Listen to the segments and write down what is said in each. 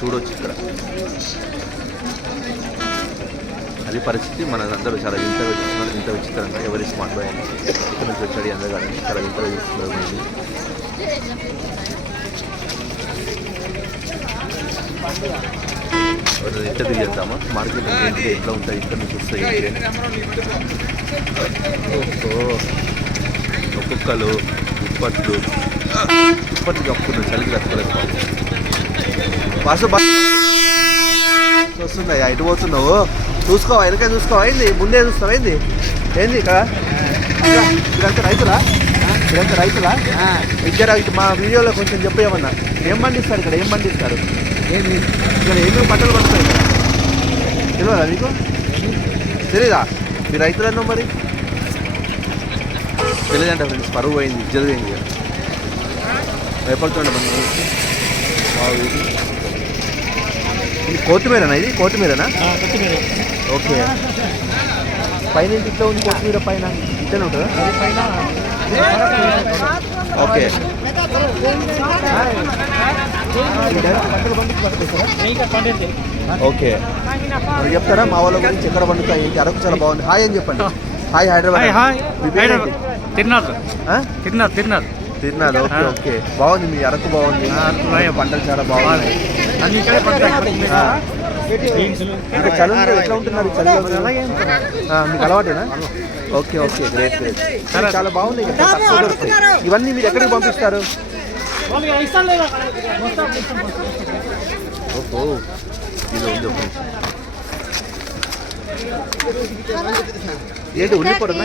చూడొచ్చు ఇక్కడ. అది పరిస్థితి మనందరూ చాలా వింత చూస్తున్నారు వింత విచిత్రంగా ఎవరి స్మార్ట్ బాయ్ ఇక్కడ నుంచి వచ్చాడు అందగాడని చాలా వింతగా చూస్తున్నారు మనల్ని. ఎవరైనా ఇంటర్వ్యూ మార్కెట్ ఏంటి? ఎట్లా ఉంటాయి? ఇక్కడ నుంచి వస్తాయి? ఓహో. ఒక్కొక్కలు ఉప్పట్లు. ఉప్పట్లు కప్పుకున్న చలికి కట్టుకోలేదు బస్సు బస్సు వస్తుందా ఎటు పోతున్నావు? చూసుకోవా? వెనక చూసుకోవా? అయింది ముందే చూస్తావా? ఏంది? ఏంది ఇక్కడ? ఇదంతా రైతులా? ఇదంతా రైతులా? ఇద్దరు ఇటు మా వీడియోలో కొంచెం చెప్పేయమన్నా. ఏం పండిస్తారు ఇక్కడ? ఏం పండిస్తారు? ఏంది? ఇక్కడ ఏమేమి పంటలు పడుతున్నాయి తెలియదా మీకు తెలీదా? మీ రైతులన్నా మరి? తెలియదంట ఫ్రెండ్స్ పరువు పోయింది ఇజ్జలు పోయింది భయపడుతుండే మన ఇది కొత్తిమీరనా ఇది? కొత్తిమీరనా? ఓకే. పైన ఇట్లా ఉంది కొత్తిమీర పైన. ఇట్లనే ఉంటుందా? ఓకే. ఓకే. మరి చెప్తారా? మా వాళ్ళ గురించి ఎక్కడ పండుతాయి? ఏంటి? అరకు చాలా బాగుంది. హాయ్ అని చెప్పండి. హాయ్ హైదరాబాద్. హాయ్ ఆ? తిన్నారు తిన్నారు తిరునాడు ఓకే. ఓకే. బాగుంది మీ అరకు బాగుంది. పంటలు చాలా బాగున్నాయి. చలి ఎట్లా ఉంటున్నారు ఆ, మీకు అలవాటేనా? ఓకే ఓకే గ్రేట్ గ్రేట్ చాలా బాగుంది. ఇవన్నీ మీరు ఎక్కడికి పంపిస్తారు? ఓహో ఇది ఉంది ఒక. ఏంటి ఉల్లిపొడనా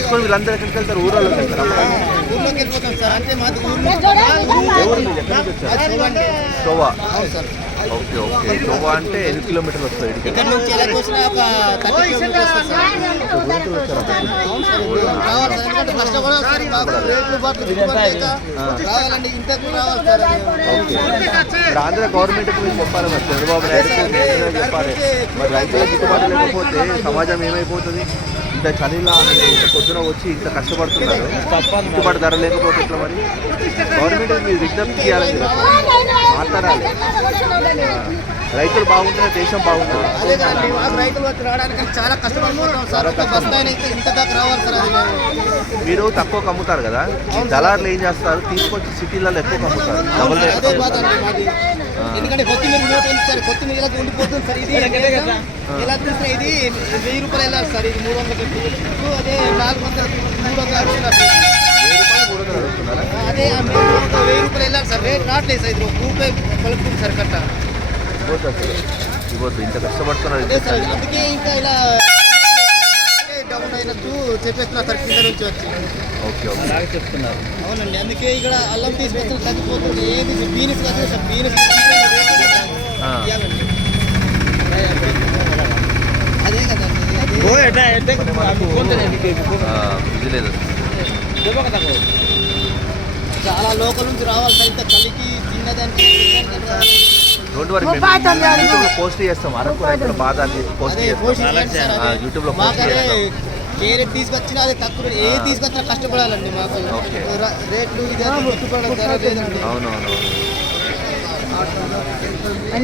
తీసుకొని వీళ్ళందరూ ఎక్కడికి వెళ్తారు? ఊరోళ్ళకి వెళ్తారు. ఊర్లోకి వెళ్ళిపోతాం సార్ అంటే మాది ఊర్లో ఎవరు ఓకే ఓకే. టోవా అంటే ఎన్ని కిలోమీటర్లు వస్తాయి ఇక్కడ నుంచి ఎలా వచ్చిన ఒక థర్టీ కిలోమీటర్స్ మాకు రేట్లు బాట్లు రావాలండి ఇంతకు రావాలి. ఓకే. ఇప్పుడు ఆంధ్ర గవర్నమెంట్ మీరు చెప్పాలి మరి. చంద్రబాబు నాయుడు చెప్పాలి. మరి రైతులకు గిట్టుబాటు లేకపోతే సమాజం ఏమైపోతుంది? ఇంత చలిలా పొద్దున వచ్చి ఇంత కష్టపడుతున్నారు. గిట్టుబాటు ధర లేకపోతే ఎట్లా మరి? గవర్నమెంట్ మీరు విజ్ఞప్తి చేయాలని మాట్లాడాలి. రైతులు బాగుంటేనే దేశం బాగుంటుంది. అదే కదండి రైతులు వచ్చి రావడానికి చాలా కష్టపడిపోతాం సార్ ఇంత దాకా రావాలి సార్ అది మీరు తక్కువ అమ్ముతారు కదా? దళారులు ఏం చేస్తారు? తీసుకొచ్చి సిటీలలో ఎక్కువ అమ్ముతారు డబుల్ రేట్ ఎందుకంటే కొత్తిమీర మూట ఉంది సార్ కొత్తిమీర ఇలా ఉండిపోతుంది సార్. ఇది ఇలా చూసిన ఇది వెయ్యి రూపాయలు వెళ్ళాలి సార్ ఇది మూడు వందల అదే నాలుగు వందల మూడు వందలు అడుగుతున్నారా? అదే ఇది ఒక రూపాయి కలుపుతుంది సార్ కట్ట. ఇవ్వద్దు ఇంత కష్టపడుతున్నారు అదే అందుకే ఇంకా ఇలా డౌన్ అయినట్టు చెప్పేస్తున్నారు సార్ కింద నుంచి వచ్చి. Okay okay. చెప్తున్నారు. అవునండి అందుకే ఇక్కడ అల్లం తీసుకొస్తున్న తగ్గిపోతుంది ఏది బీనస్ కాదు సార్ బీనస్. అదే కదండి ఆ, ఇది లేదు. చాలా లోకల్ నుంచి రావాలి సార్ ఇంత చలికి తిన్నదానికి డోంట్ వరీ మేము యూట్యూబ్లో పోస్ట్ చేస్తాం. అరకు రైతుల బాధ అని చెప్పి పోస్ట్ అదే. చేస్తాం. యూట్యూబ్లో పోస్ట్ చేస్తాం. తీసుకొచ్చినా తక్కువ. ఏది తీసుకొచ్చినా కష్టపడాలండి మాకు. రేట్లు ఇది అవునవును.